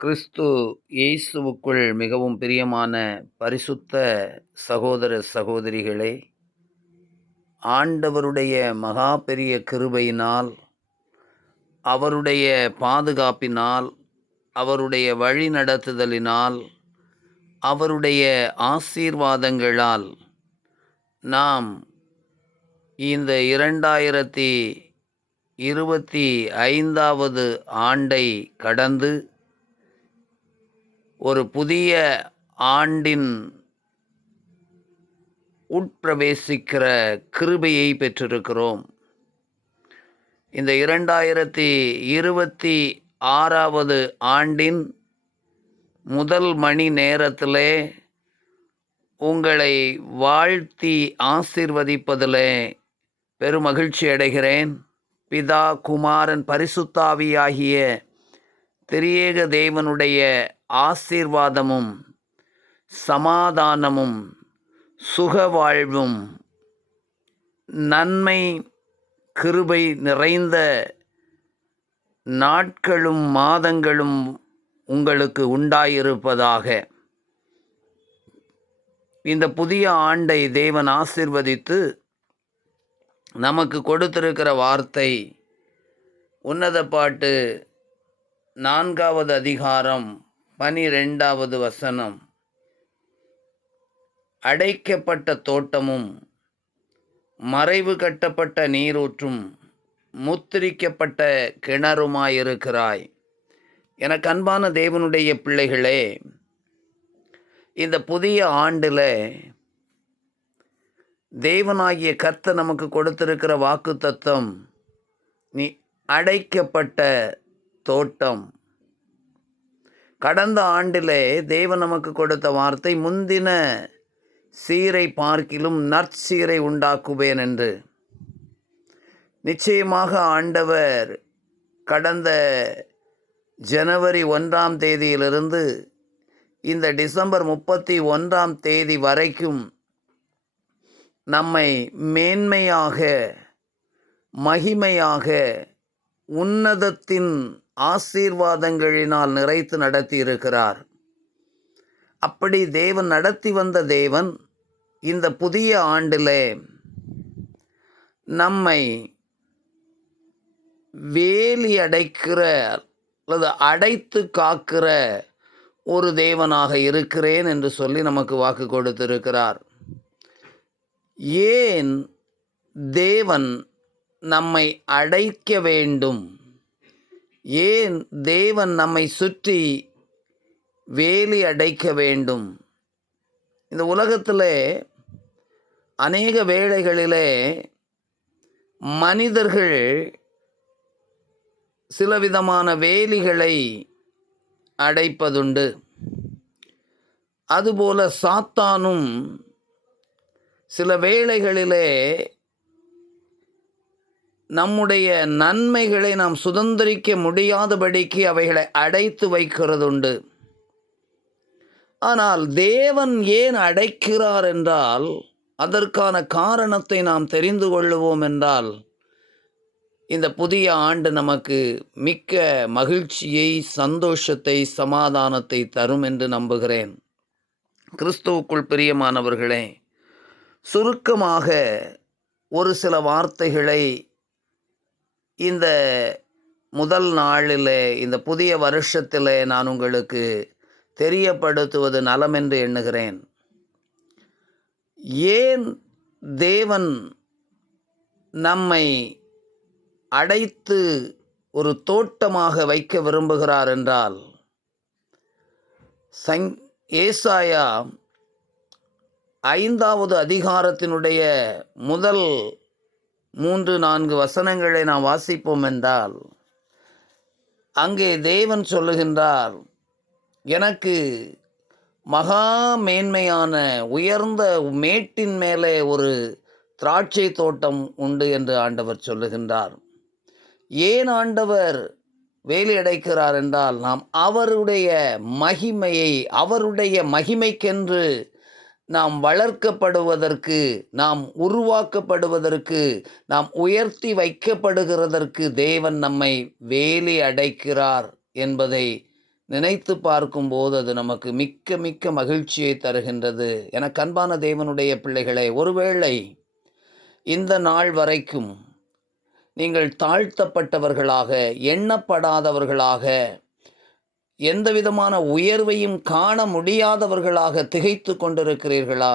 கிறிஸ்து இயேசுவுக்குள் மிகவும் பிரியமான பரிசுத்த சகோதர சகோதரிகளே, ஆண்டவருடைய மகா பெரிய கிருபையினால், அவருடைய பாதுகாப்பினால், அவருடைய வழி நடத்துதலினால், அவருடைய ஆசீர்வாதங்களால் நாம் இந்த 2025வது ஆண்டை கடந்து ஒரு புதிய ஆண்டின் உட்பிரவேசிக்கிற கிருபையை பெற்றிருக்கிறோம். இந்த 2026வது ஆண்டின் முதல் மணி நேரத்திலே உங்களை வாழ்த்தி ஆசீர்வதிப்பதிலே பெருமகிழ்ச்சி அடைகிறேன். பிதா, குமாரன், பரிசுத்தாவியாகிய திரியேக தேவனுடைய ஆசீர்வாதமும் சமாதானமும் சுகவாழ்வும் நன்மை கிருபை நிறைந்த நாட்களும் மாதங்களும் உங்களுக்கு உண்டாயிருப்பதாக. இந்த புதிய ஆண்டை தேவன் ஆசீர்வதித்து நமக்கு கொடுத்திருக்கிற வார்த்தை உன்னத பாட்டு 4வது அதிகாரம் 12வது வசனம். அடைக்கப்பட்ட தோட்டமும் மறைவு கட்டப்பட்ட நீரூற்றும் முத்திரிக்கப்பட்ட கிணறுமாயிருக்கிறாய். எனக்கு அன்பான தேவனுடைய பிள்ளைகளே, இந்த புதிய ஆண்டில் தேவனாகிய கர்த்தர் நமக்கு கொடுத்திருக்கிற வாக்குத்தத்தம், நீ அடைக்கப்பட்ட தோட்டம். கடந்த ஆண்டிலே தேவன் நமக்கு கொடுத்த வார்த்தை, முந்தின சீரை பார்க்கிலும் நற்சீரை உண்டாக்குவேன் என்று. நிச்சயமாக ஆண்டவர் கடந்த ஜனவரி 1ஆம் தேதியிலிருந்து இந்த டிசம்பர் 31ஆம் தேதி வரைக்கும் நம்மை மேன்மையாக, மகிமையாக, உன்னதத்தின் ஆசீர்வாதங்களினால் நிறைத்து நடத்தி இருக்கிறார். அப்படி தேவன் நடத்தி வந்த தேவன் இந்த புதிய ஆண்டிலே நம்மை வேலி அடைக்கிற அல்லது அடைத்து காக்கிற ஒரு தேவனாக இருக்கிறேன் என்று சொல்லி நமக்கு வாக்கு கொடுத்திருக்கிறார். ஏன் தேவன் நம்மை அடைக்க வேண்டும்? ஏன் தேவன் நம்மை சுற்றி வேலி அடைக்க வேண்டும்? இந்த உலகத்திலே அநேக வேளைகளிலே மனிதர்கள் சிலவிதமான வேலிகளை அடைப்பதுண்டு. அதுபோல சாத்தானும் சில வேளைகளிலே நம்முடைய நன்மைகளை நாம் சுதந்திரிக்க முடியாதபடிக்கு அவைகளை அடைத்து வைக்கிறதுண்டு. ஆனால் தேவன் ஏன் அடைக்கிறார் என்றால், அதற்கான காரணத்தை நாம் தெரிந்து கொள்ளுவோம் என்றால், இந்த புதிய ஆண்டு நமக்கு மிக்க மகிழ்ச்சியை, சந்தோஷத்தை, சமாதானத்தை தரும் என்று நம்புகிறேன். கிறிஸ்துவுக்குள் பிரியமானவர்களே, சுருக்கமாக ஒரு சில வார்த்தைகளை இந்த முதல் நாளிலே, இந்த புதிய வருஷத்திலே நான் உங்களுக்கு தெரியப்படுத்துவது நலம் என்று எண்ணுகிறேன். ஏன் தேவன் நம்மை அடைத்து ஒரு தோட்டமாக வைக்க விரும்புகிறார் என்றால், ஏசாயா 5வது அதிகாரத்தினுடைய முதல் 3-4 வசனங்களை நாம் வாசிப்போம் என்றால், அங்கே தேவன் சொல்லுகின்றார், எனக்கு மகா மேன்மையான உயர்ந்த மேட்டின் மேலே ஒரு திராட்சை தோட்டம் உண்டு என்று ஆண்டவர் சொல்லுகின்றார். ஏன் ஆண்டவர் வேலி அடைக்கிறார் என்றால், நாம் அவருடைய மகிமையை, அவருடைய மகிமைக்கென்று நாம் வளர்க்கப்படுவதற்கு, நாம் உருவாக்கப்படுவதற்கு, நாம் உயர்த்தி வைக்கப்படுகிறதற்கு தேவன் நம்மை வேலி அடைக்கிறார் என்பதை நினைத்து பார்க்கும்போது அது நமக்கு மிக்க மிக்க மகிழ்ச்சியை தருகின்றது. எனக்கு அன்பான தேவனுடைய பிள்ளைகளே, ஒருவேளை இந்த நாள் வரைக்கும் நீங்கள் தாழ்த்தப்பட்டவர்களாக, எண்ணப்படாதவர்களாக, எந்தவிதமான உயர்வையும் காண முடியாதவர்களாக திகைத்து கொண்டிருக்கிறீர்களா?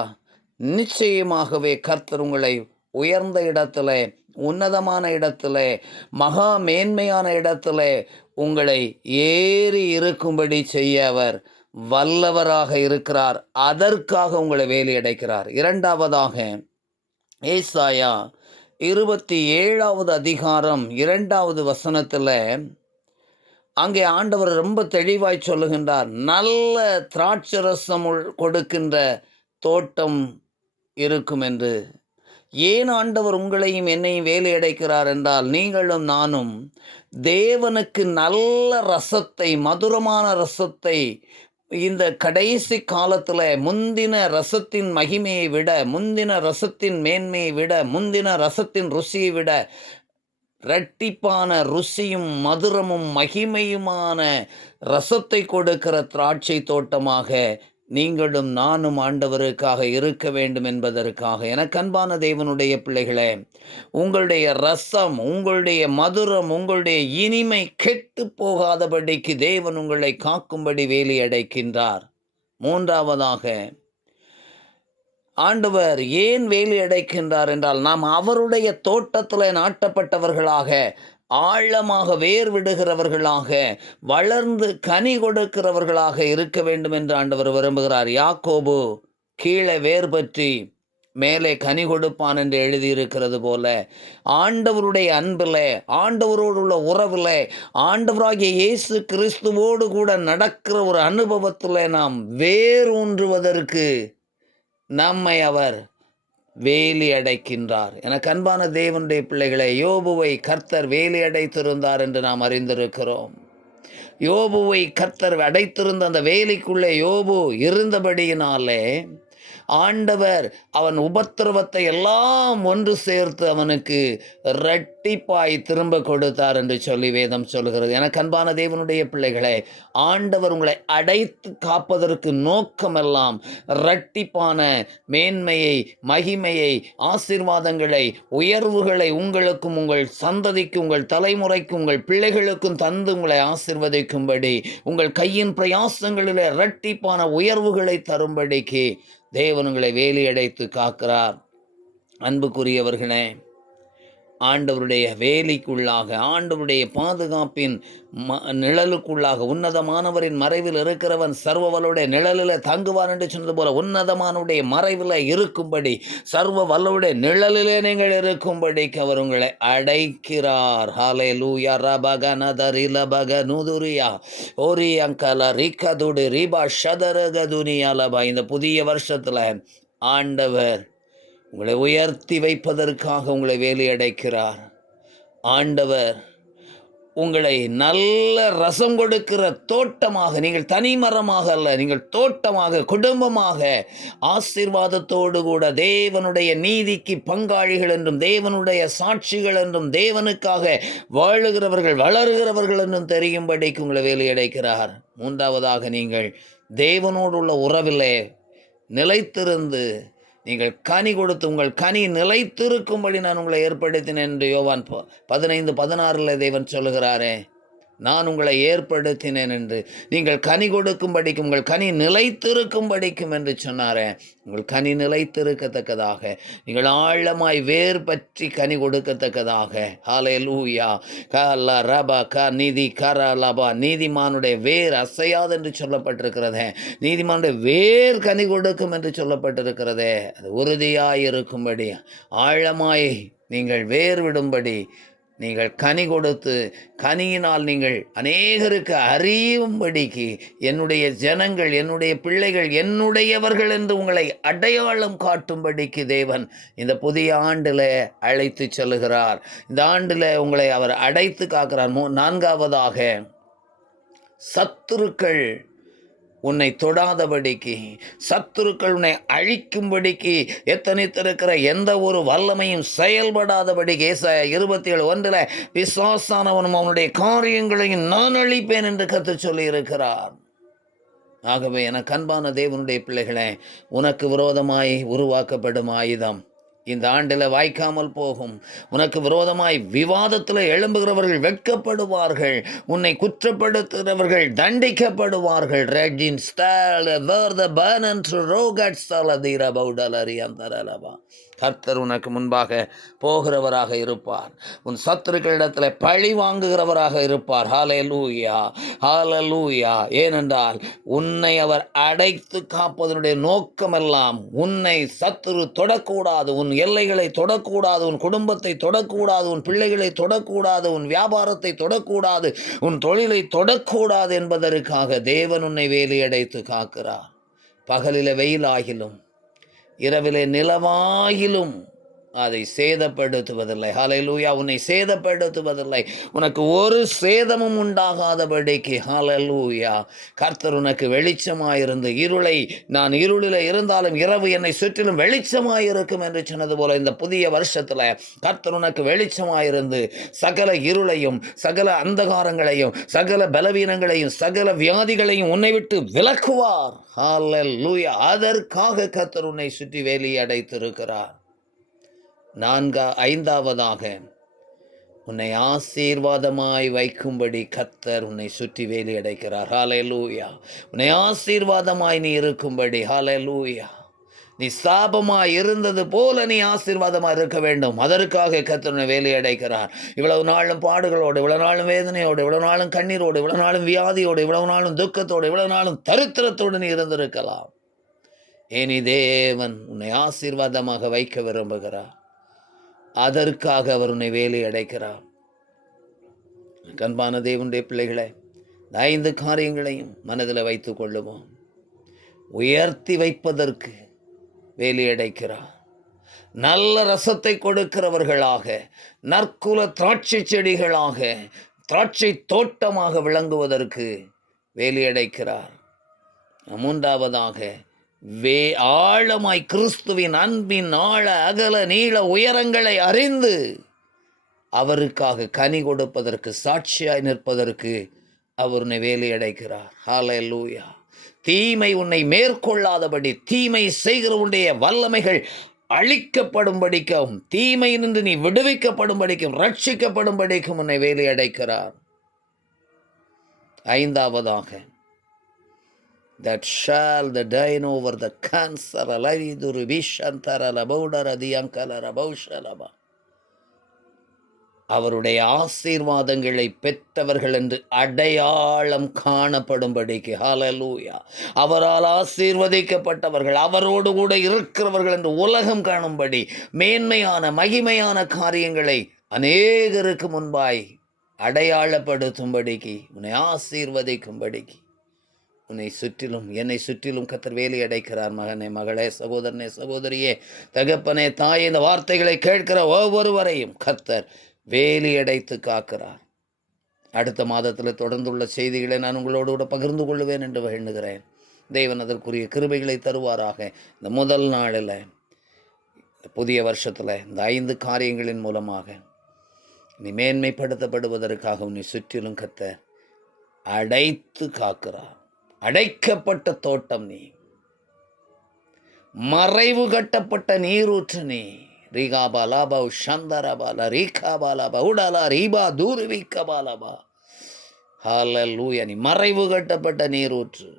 நிச்சயமாகவே கர்த்தர் உங்களை உயர்ந்த இடத்திலே, உன்னதமான இடத்திலே, மகா மேன்மையான இடத்திலே உங்களை ஏறி இருக்கும்படி செய்ய அவர் வல்லவராக இருக்கிறார். அதற்காக உங்களை வேலையடைக்கிறார். இரண்டாவதாக, ஏசாயா 27வது அதிகாரம் 2வது வசனத்தில் அங்கே ஆண்டவர் ரொம்ப தெளிவாய் சொல்லுகின்றார். நல்ல திராட்சரசம் கொடுக்கின்ற தோட்டம் இருக்கும் என்று. ஏன் ஆண்டவர் உங்களையும் என்னையும் வேலையடைக்கிறார் என்றால், நீங்களும் நானும் தேவனுக்கு நல்ல ரசத்தை, மதுரமான ரசத்தை, இந்த கடைசி காலத்தில் முந்தின ரசத்தின் மகிமையை விட, முந்தின ரசத்தின் மேன்மையை விட, முந்தின ரசத்தின் ருசியை விட இரட்டிப்பான ருசியும் மதுரமும் மகிமையுமான ரசத்தை கொடுக்கிற திராட்சை தோட்டமாக நீங்களும் நானும் ஆண்டவருக்காக இருக்க வேண்டும் என்பதற்காக. எனக்கு அன்பான தேவனுடைய பிள்ளைகளே, உங்களுடைய ரசம், உங்களுடைய மதுரம், உங்களுடைய இனிமை கெட்டு போகாதபடிக்கு தேவன் உங்களை காக்கும்படி வேலி அடைக்கின்றார். மூன்றாவதாக, ஆண்டவர் ஏன் வேலி அடைக்கின்றார் என்றால், நாம் அவருடைய தோட்டத்தில் நாட்டப்பட்டவர்களாக, ஆழமாக வேர் விடுகிறவர்களாக, வளர்ந்து கனி கொடுக்கிறவர்களாக இருக்க வேண்டும் என்று ஆண்டவர் விரும்புகிறார். யாக்கோபு கீழே வேர் பற்றி மேலே கனி கொடுப்பான் என்று எழுதியிருக்கிறது போல, ஆண்டவருடைய அன்பில், ஆண்டவரோடு உள்ள உறவில், ஆண்டவராகிய இயேசு கிறிஸ்துவோடு கூட நடக்கிற ஒரு அனுபவத்தில் நாம் வேரூன்றுவதற்கு நம்மை அவர் வேலி அடைக்கின்றார். எனக்கு அன்பான தேவனுடைய பிள்ளைகளை, யோபுவை கர்த்தர் வேலி அடைத்திருந்தார் என்று நாம் அறிந்திருக்கிறோம். யோபுவை கர்த்தர் அடைத்திருந்த அந்த வேலிக்குள்ளே யோபு இருந்தபடியினாலே ஆண்டவர் அவன் உபத்திரவத்தை எல்லாம் ஒன்று சேர்த்து அவனுக்கு இரட்டிப்பாய் திரும்ப கொடுத்தார் என்று சொல்லி வேதம் சொல்கிறது. எனக்கு அன்பான தேவனுடைய பிள்ளைகளே, ஆண்டவர் உங்களை அடைத்து காப்பதற்கு நோக்கமெல்லாம் இரட்டிப்பான மேன்மையை, மகிமையை, ஆசீர்வாதங்களை, உயர்வுகளை உங்களுக்கும், உங்கள் சந்ததிக்கும், உங்கள் தலைமுறைக்கும், உங்கள் பிள்ளைகளுக்கும் தந்து உங்களை ஆசீர்வதிக்கும்படி, உங்கள் கையின் பிரயாசங்களில் இரட்டிப்பான உயர்வுகளை தரும்படிக்கு தேவன் உங்களை வேலி அடைத்து காக்கிறார். அன்புக்குரியவர்களே, ஆண்டவருடைய வேலிக்குள்ளாக, ஆண்டவருடைய பாதுகாப்பின் நிழலுக்குள்ளாக, உன்னதமானவரின் மறைவில் இருக்கிறவன் சர்வவல்லுடைய நிழலில் தங்குவார் என்று சொன்னது போல, உன்னதமானவருடைய மறைவில் இருக்கும்படி, சர்வ வல்லவுடைய நிழலிலே நீங்கள் இருக்கும்படிக்கு அவர் உங்களை அடைக்கிறார். ஹல்லேலூயா. ரபகனதரிலபக நுதுரியா ஓரி அங்கல ரிகதுடு ரிபா ஷதரகதுனியாலபா. இந்த புதிய வருஷத்தில் ஆண்டவர் உங்களை உயர்த்தி வைப்பதற்காக உங்களை வேலி அடைக்கிறார். ஆண்டவர் உங்களை நல்ல ரசம் கொடுக்கிற தோட்டமாக, நீங்கள் தனி மரமாக அல்ல, நீங்கள் தோட்டமாக, குடும்பமாக, ஆசீர்வாதத்தோடு கூட தேவனுடைய நீதிக்கு பங்காளிகள் என்றும், தேவனுடைய சாட்சிகள் என்றும், தேவனுக்காக வாழுகிறவர்கள், வளர்கிறவர்கள் என்றும் தெரியும்படிக்கு உங்களை வேலி அடைக்கிறார். மூன்றாவதாக, நீங்கள் தேவனோடு உள்ள உறவிலே நிலைத்திருந்து நீங்கள் கனி கொடுத்து உங்கள் கனி நிலைத்திருக்கும்படி நான் உங்களை ஏற்படுத்தினேன் என்று யோவான் 15:16 தேவன் சொல்லுகிறாரே, நான் உங்களை ஏற்படுத்தினேன் என்று. நீங்கள் கனி கொடுக்கும்படிக்கும், உங்கள் கனி நிலைத்திருக்கும்படிக்கும் என்று சொன்னாரே. உங்கள் கனி நிலைத்திருக்கத்தக்கதாக, நீங்கள் ஆழமாய் வேர் பற்றி கனி கொடுக்கத்தக்கதாக. ஹல்லேலூயா. கல ரபா க நிதி கர லபா. நீதிமானுடைய வேர் அசையாது என்று சொல்லப்பட்டிருக்கிறதே. நீதிமானுடைய வேர் கனி கொடுக்கும் என்று சொல்லப்பட்டிருக்கிறதே. அது உறுதியாய் இருக்கும்படி, ஆழமாய் நீங்கள் வேர் விடும்படி, நீங்கள் கனி கொடுத்து, கனியினால் நீங்கள் அநேகருக்கு அறியும்படிக்கு, என்னுடைய ஜனங்கள், என்னுடைய பிள்ளைகள் என்னுடையவர்கள் என்று உங்களை அடையாளம் காட்டும்படிக்கு தேவன் இந்த புதிய ஆண்டில் அழைத்து செல்கிறார். இந்த ஆண்டில் உங்களை அவர் அடைத்து காக்கிறார். நான்காவதாக, சத்துருக்கள் உன்னை தொடாதபடிக்கு, சத்துருக்கள் உன்னை அழிக்கும்படிக்கு எத்தனித்திருக்கிற எந்த ஒரு வல்லமையும் செயல்படாதபடிக்கு ஏசாயா 27:1 பிசாசானவனும் அவனுடைய காரியங்களையும் நான் அழிப்பேன் என்று கர்த்தர் சொல்லி இருக்கிறார். ஆகவே எனக்கு அன்பான தேவனுடைய பிள்ளைகளே, உனக்கு விரோதமாய் உருவாக்கப்படும் ஆயுதம் இந்த ஆண்டில் வாய்க்காமல் போகும். உனக்கு விரோதமாய் விவாதத்தில் எழும்புகிறவர்கள் வெட்கப்படுவார்கள். உன்னை குற்றப்படுத்துகிறவர்கள் தண்டிக்கப்படுவார்கள். கர்த்தர் உனக்கு முன்பாக போகிறவராக இருப்பார். உன் சத்துருக்களிடத்தில் பழி வாங்குகிறவராக இருப்பார். ஹல்லேலூயா, ஹல்லேலூயா. ஏனென்றால் உன்னை அவர் அடைத்து காப்பதனுடைய நோக்கமெல்லாம் உன்னை சத்துரு தொடக்கூடாது, உன் எல்லைகளை தொடக்கூடாது, உன் குடும்பத்தை தொடக்கூடாது, உன் பிள்ளைகளை தொடக்கூடாது, உன் வியாபாரத்தை தொடக்கூடாது, உன் தொழிலை தொடக்கூடாது என்பதற்காக தேவன் உன்னை வேலியடைத்து காக்கிறார். பகலிலே வெயிலாகிலும் இரவிலே நிலவாகிலும் அதை சேதப்படுத்துவதில்லை. ஹல்லேலூயா. உன்னை சேதப்படுத்துவதில்லை. உனக்கு ஒரு சேதமும் உண்டாகாதபடிக்கு ஹல்லேலூயா கர்த்தர் உனக்கு வெளிச்சமாயிருந்து, நான் இருளில் இருந்தாலும் இரவு என்னை சுற்றிலும் வெளிச்சமாயிருக்கும் என்று சொன்னது போல இந்த புதிய வருஷத்தில் கர்த்தர் உனக்கு வெளிச்சமாயிருந்து சகல இருளையும், சகல அந்தகாரங்களையும், சகல பலவீனங்களையும், சகல வியாதிகளையும் உன்னை விட்டு விலக்குவார். ஹல்லேலூயா. அதற்காக கர்த்தர் உன்னை சுற்றி வேலி அடைத்திருக்கிறார். ஐந்தாவதாக உன்னை ஆசீர்வாதமாய் வைக்கும்படி கர்த்தர் உன்னை சுற்றி வேலி அடைக்கிறார். ஹல்லேலூயா. உன்னை ஆசீர்வாதமாய் நீ இருக்கும்படி. ஹல்லேலூயா. நீ சாபமாய் இருந்தது போல நீ ஆசீர்வாதமாக இருக்க வேண்டும். அதற்காக கர்த்தர் உன்னை வேலி அடைக்கிறார். இவ்வளவு நாளும் பாடுகளோடு, இவ்வளவு நாளும் வேதனையோடு, இவ்வளவு நாளும் கண்ணீரோடு, இவ்வளவு நாளும் வியாதியோடு, இவ்வளவு நாளும் துக்கத்தோடு, இவ்வளவு நாளும் தரித்திரத்தோடு நீ இருந்திருக்கலாம். ஏனி தேவன் உன்னை ஆசீர்வாதமாக வைக்க விரும்புகிறார். அதற்காக அவர் உன்னை வேலி அடைக்கிறார். அன்பான தேவனுடைய பிள்ளைகளை, 5 காரியங்களையும் மனதில் வைத்துக் கொள்ளுவோம். உயர்த்தி வைப்பதற்கு வேலி அடைக்கிறார். நல்ல ரசத்தை கொடுக்கிறவர்களாக, நற்குல திராட்சை செடிகளாக, திராட்சை தோட்டமாக விளங்குவதற்கு வேலி அடைக்கிறார். 3ஆவதாக ஆழமாய் கிறிஸ்துவின் அன்பின் ஆழ அகல நீள உயரங்களை அறிந்து அவருக்காக கனி கொடுப்பதற்கு, சாட்சியாய் நிற்பதற்கு அவர் உன்னை வேலி அடைக்கிறார். ஹல்லேலூயா. தீமை உன்னை மேற்கொள்ளாதபடி, தீமை செய்கிறவனுடைய வல்லமைகள் அழிக்கப்படும்படிக்கும், தீமையினின்று நீ விடுவிக்கப்படும்படிக்கும், ரட்சிக்கப்படும்படிக்கும் உன்னை வேலி அடைக்கிறார். 5ஆவதாக that shall the dine over the cancer alaidur vishantara laboudara diankala rabausalaba அவருடைய ஆசீர்வாதங்களை பெற்றவர்கள் என்று அடையாளம் காணப்படும்படிக்கு. ஹல்லேலூயா. அவரால் ஆசீர்வதிக்கப்பட்டவர்கள், அவரோடு கூட இருக்கிறவர்கள் என்று உலகம் காணும்படி மேன்மையான மகிமையான காரியங்களை அநேகருக்கு முன்பாய் அடையாளப்படுத்தும்படிக்கு, உன்னை ஆசீர்வதிக்கும்படிக்கு உன்னை சுற்றிலும், என்னை சுற்றிலும் கர்த்தர் வேலி அடைக்கிறார். மகனே, மகளே, சகோதரனே, சகோதரியே, தகப்பனே, தாயே, இந்த வார்த்தைகளை கேட்கிற ஒவ்வொருவரையும் கர்த்தர் வேலி அடைத்து காக்கிறார். அடுத்த மாதத்தில் தொடர்ந்துள்ள செய்திகளை நான் உங்களோடு கூட பகிர்ந்து கொள்வேன் என்று எண்ணுகிறேன். தேவன் அதற்குரிய கிருபைகளை தருவாராக. இந்த முதல் நாளில், புதிய வருஷத்தில் இந்த 5 காரியங்களின் மூலமாக நீ மேன்மைப்படுத்தப்படுவதற்காக உன்னை சுற்றிலும் கர்த்தர் அடைத்து காக்கிறார். அடைக்கப்பட்ட தோட்டம் நீ, மறைவு கட்டப்பட்ட நீரூற்று நீ. ரீகாபாலாபா சந்தரபாலா ரீகாபாலாபா உடாலா ரீபா தூர்விக்கபாலாபா. ஹல்லேலூயா. நீ மறைவு கட்டப்பட்ட நீரூற்று.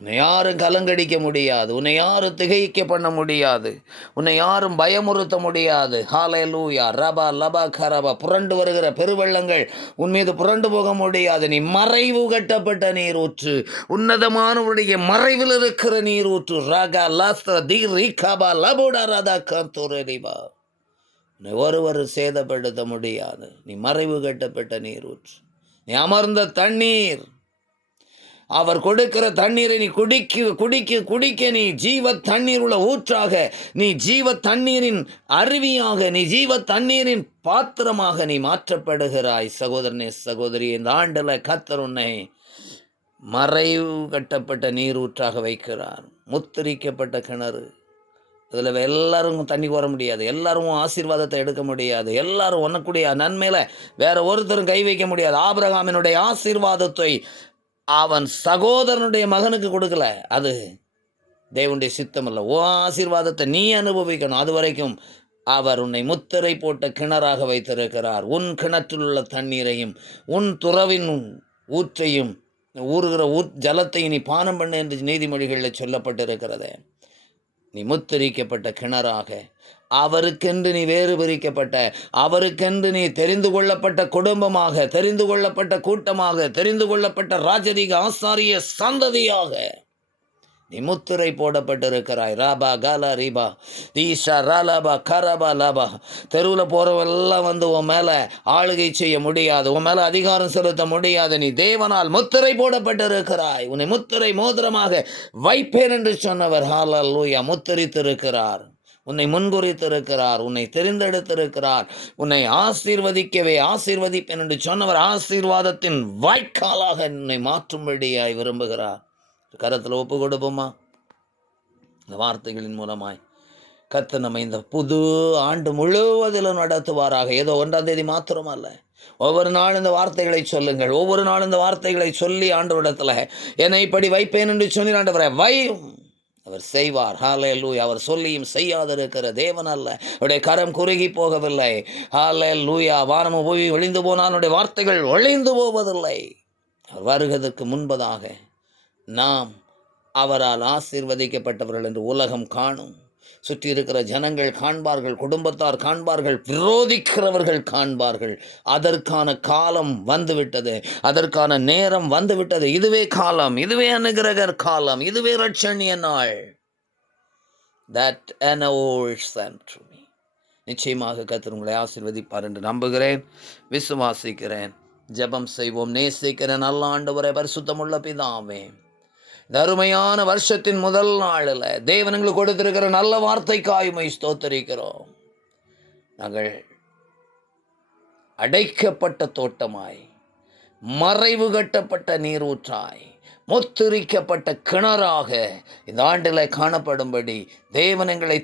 உன்னை யாரும் கலங்கடிக்க முடியாது, உன்னை யாரும் திகைக்க பண்ண முடியாது, உன்னை யாரும் பயமுறுத்த முடியாது. ஹல்லேலூயா. ரபா லபா கரபா. புரண்டு வருகிற பெருவெள்ளங்கள் உன் மீது புரண்டு போக முடியாது. நீ மறைவு கட்டப்பட்ட நீரூற்று, உன்னதமானவருடைய மறைவில் இருக்கிற நீரூற்று. ரகா லாஸ்த தி ரீகாபா லபோடா ரதா கந்தோரிபா. உன்னை ஒருவர் சேதப்படுத்த முடியாது. நீ மறைவு கட்டப்பட்ட நீரூற்று. நீ அமர்ந்த தண்ணீர். அவர் கொடுக்கிற தண்ணீரை நீ குடிக்க நீ ஜீவ தண்ணீர் உள்ள ஊற்றாக, நீ ஜீவ தண்ணீரின் அருவியாக, நீ ஜீவ தண்ணீரின் பாத்திரமாக நீ மாற்றப்படுகிறாய். சகோதரனே, சகோதரி, இந்த ஆண்டில் கர்த்தர் உன்னை மறைவு கட்டப்பட்ட நீரூற்றாக வைக்கிறார். முத்திரிக்கப்பட்ட கிணறு. அதில் எல்லாரும் தண்ணி கோர முடியாது, எல்லாரும் ஆசீர்வாதத்தை எடுக்க முடியாது, எல்லாரும் உனக்குடைய நன்மையில வேற ஒருத்தரும் கை வைக்க முடியாது. ஆபிரகாமினுடைய ஆசீர்வாதத்தை அவன் சகோதரனுடைய மகனுக்கு கொடுக்கல. அது தேவனுடைய சித்தம் அல்ல. ஓ ஆசீர்வாதத்தை நீ அனுபவிக்கணும். அது வரைக்கும் அவர் உன்னை முத்திரை போட்ட கிணறாக வைத்திருக்கிறார். உன் கிணற்றில் உள்ள தண்ணீரையும் உன் துறவின் ஊற்றையும் ஊறுகிற ஜலத்தை நீ பானம் பண்ண என்று நீதிமொழிகளில் சொல்லப்பட்டிருக்கிறது. நீ முத்திரிக்கப்பட்ட கிணறாக, அவருக்கென்று நீ வேறு பிரிக்கப்பட்ட, அவருக்கென்று நீ தெரிந்து கொள்ளப்பட்ட குடும்பமாக, தெரிந்து கொள்ளப்பட்ட கூட்டமாக, தெரிந்து கொள்ளப்பட்ட ராஜரீக ஆசாரிய சந்ததியாக நீ முத்திரை போடப்பட்டிருக்கிறாய். ராபா காலா ரீபா ஈஷா ராலாபா கரபா லாபா. தெருவில் போகிறவெல்லாம் வந்து உன் மேலே ஆளுகை செய்ய முடியாது, உன் மேலே அதிகாரம் செலுத்த முடியாது. நீ தேவனால் முத்திரை போடப்பட்டிருக்கிறாய். உன்னை முத்திரை மோதிரமாக வைப்பேன் என்று சொன்னவர் ஹல்லேலூயா முத்திரித்திருக்கிறார். உன்னை முன்குறித்திருக்கிறார், உன்னை தெரிந்தெடுத்திருக்கிறார். உன்னை ஆசீர்வதிக்கவே ஆசீர்வதிப்பேன் என்று சொன்னவர் ஆசீர்வாதத்தின் வாய்க்காலாக என்னை மாற்றும்படியாய் விரும்புகிறார். கரத்தில் ஒப்பு கொடுப்போமா? இந்த வார்த்தைகளின் மூலமாய் கர்த்தர் நம்மை இந்த புது ஆண்டு முழுவதிலும் நடத்துவாராக. ஏதோ 1ஆம் தேதி மாத்திரமல்ல, ஒவ்வொரு நாள் இந்த வார்த்தைகளை சொல்லுங்கள். ஒவ்வொரு நாள் இந்த வார்த்தைகளை சொல்லி ஆண்டவரிடத்தில் என்னை இப்படி வைப்பேன் என்று சொல்லி ஆண்டவரை வையும், அவர் செய்வார். ஹல்லேலூயா. அவர் சொல்லியும் செய்யாதிருக்கிற தேவன் அல்ல. அவருடைய கரம் குறுகி போகவில்லை. ஹல்லேலூயா. வானமும் பூமி ஒழிந்து போனால் அவருடைய வார்த்தைகள் ஒழிந்து போவதில்லை. அவர் வருவதற்கு முன்பதாக நாம் அவரால் ஆசீர்வதிக்கப்பட்டவர்கள் என்று உலகம் காணும். சுற்றி இருக்கிற ஜனங்கள் காண்பார்கள், குடும்பத்தார் காண்பார்கள், விரோதிக்கிறவர்கள் காண்பார்கள். அதற்கான காலம் வந்துவிட்டது, அதற்கான நேரம் வந்துவிட்டது. இதுவே காலம், இதுவே அனுகிரகர் காலம், இதுவே ரட்சணிய நாள். That announced unto me. நிச்சயமாக கர்த்தர் உங்களை ஆசீர்வதிப்பார் என்று நம்புகிறேன், விசுவாசிக்கிறேன். ஜெபம் செய்வோம். நேசிக்கிற நல்ல ஆண்டவரே, பரிசுத்தமுள்ள பிதாவே, இந்த அருமையான வருஷத்தின் முதல் நாளில் தேவன் எங்களுக்கு கொடுத்திருக்கிற நல்ல வார்த்தைக்காய் உம்மை ஸ்தோத்திரிக்கிறோம். நாங்கள் அடைக்கப்பட்ட தோட்டமாய், மறைவு கட்டப்பட்ட நீரூற்றாய், முத்திரிக்கப்பட்ட கிணறாக இந்த ஆண்டில் காணப்படும்படி தேவன் எங்களை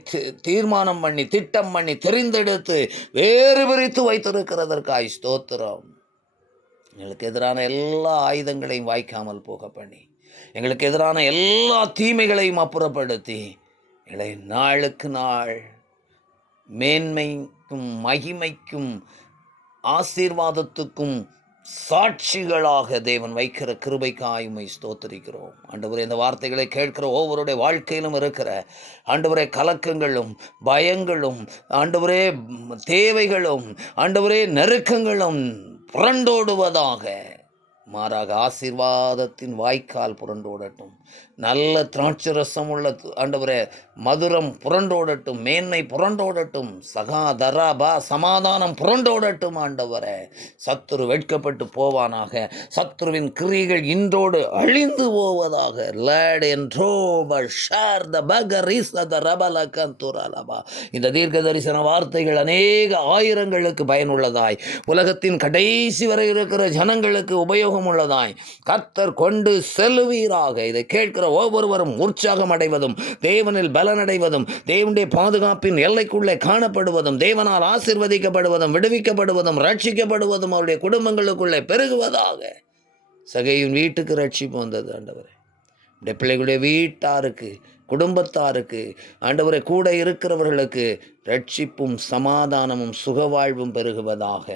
தீர்மானம் பண்ணி, திட்டம் பண்ணி, தெரிந்தெடுத்து வேறு பிரித்து வைத்திருக்கிறதற்காய் ஸ்தோத்திரம். எங்களுக்கு எதிரான எல்லா ஆயுதங்களையும் வாய்க்காமல் போக பண்ணி, எங்களுக்கு எதிரான எல்லா தீமைகளையும் அப்புறப்படுத்தி, எங்களை நாளுக்கு நாள் மேன்மைக்கும் மகிமைக்கும் ஆசீர்வாதத்துக்கும் சாட்சிகளாக தேவன் வைக்கிற கிருபைக்காய் உம்மை ஸ்தோத்திரிக்கிறோம். ஆண்டவரே, இந்த வார்த்தைகளை கேட்கிற ஒவ்வொருடைய வாழ்க்கையிலும் இருக்கிற ஆண்டவரே கலக்கங்களும் பயங்களும் ஆண்டவரே தேவைகளும் ஆண்டவரே நெருக்கங்களும் புரண்டோடுவதாக, மாறாக ஆசீர்வாதத்தின் வாய்க்கால் புரண்டோடட்டும். நல்ல திராட்சரசம் உள்ள ஆண்டவரே மதுரம் புரண்டோடட்டும், மேன்மை புரண்டோடட்டும், சகாதராபா சமாதானம் புரண்டோடட்டும். ஆண்டவரே, சத்துரு வெட்கப்பட்டு போவானாக, சத்துருவின் கிரியைகள் இன்றோடு அழிந்து போவதாக. இந்த தீர்க்க தரிசன வார்த்தைகள் அநேக ஆயிரங்களுக்கு பயனுள்ளதாய், உலகத்தின் கடைசி வரை இருக்கிற ஜனங்களுக்கு உபயோகம் உள்ளதாய் கர்த்தர் கொண்டு செல்வீராக. இதை கேட்கிற ஒவ்வொருவரும் உற்சாகம் அடைவதும், தேவனில் பலனடைவதும், தேவனுடைய பாதுகாப்பின் எல்லைக்குள்ளே காணப்படுவதும், தேவனால் ஆசீர்வதிக்கப்படுவதும், விடுவிக்கப்படுவதும், ரட்சிக்கப்படுவதும் அவருடைய குடும்பங்களுக்குள்ளே பெருகுவதாக. சகையின் வீட்டுக்கு ரட்சிப்பு வந்தது ஆண்டவரே. இந்த பிள்ளைகளுடைய வீட்டாருக்கு, குடும்பத்தாருக்கு ஆண்டவரை கூட இருக்கிறவர்களுக்கு ரட்சிப்பும் சமாதானமும் சுகவாழ்வும் பெருகுவதாக.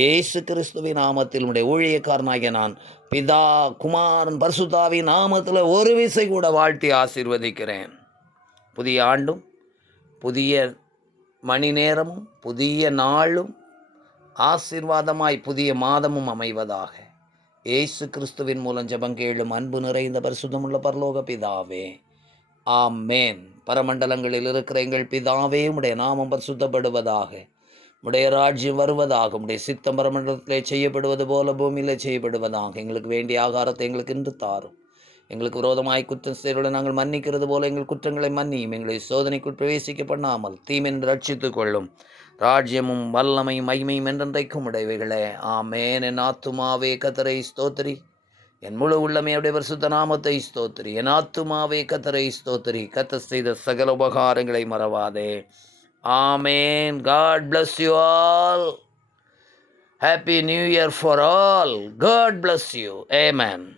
இயேசு கிறிஸ்துவின் நாமத்தில் உடைய ஊழியக்காரனாகிய நான் பிதா குமாரன் பரிசுத்தாவின் நாமத்தில் ஒரு விசை கூட வாழ்த்தி ஆசீர்வதிக்கிறேன். புதிய ஆண்டும் புதிய மணி நேரமும் புதிய நாளும் ஆசீர்வாதமாய் புதிய மாதமும் அமைவதாக. இயேசு கிறிஸ்துவின் மூலம் ஜெபம் கேளும் அன்பு நிறைந்த பரிசுத்தமுள்ள பரலோக பிதாவே, ஆமேன். பரமண்டலங்களில் இருக்கிற எங்கள் பிதாவே, உம்முடைய நாமம் பரிசுத்தப்படுவதாக, உம்முடைய ராஜ்யம் வருவதாக, உம்முடைய சித்தம் பரமண்டலத்திலே செய்யப்படுவது போல பூமியிலே செய்யப்படுவதாக. எங்களுக்கு வேண்டிய ஆகாரத்தை எங்களுக்கு இன்று தாரும். எங்களுக்கு விரோதமாய் குற்றம் செய்வதை நாங்கள் மன்னிக்கிறது போல எங்கள் குற்றங்களை மன்னியும். எங்களை சோதனைக்குள் பிரவேசிக்க பண்ணாமல் தீமென்று ரட்சித்துக் கொள்ளும். ராஜ்யமும் வல்லமையும் மகிமையும் என்றென்றைக்கும் உடையவைகளே, ஆமேன். என் ஆத்துமாவே கர்த்தரை ஸ்தோத்திரி, என் முழு உள்ளமே அவருடைய பரிசுத்த நாமத்தை ஸ்தோத்திரி. என் ஆத்துமாவே கர்த்தரை ஸ்தோத்திரி. கர்த்தர் செய்த சகல உபகாரங்களை மறவாதே. ஆமென். God bless you all. Happy New Year for all. God bless you. Amen.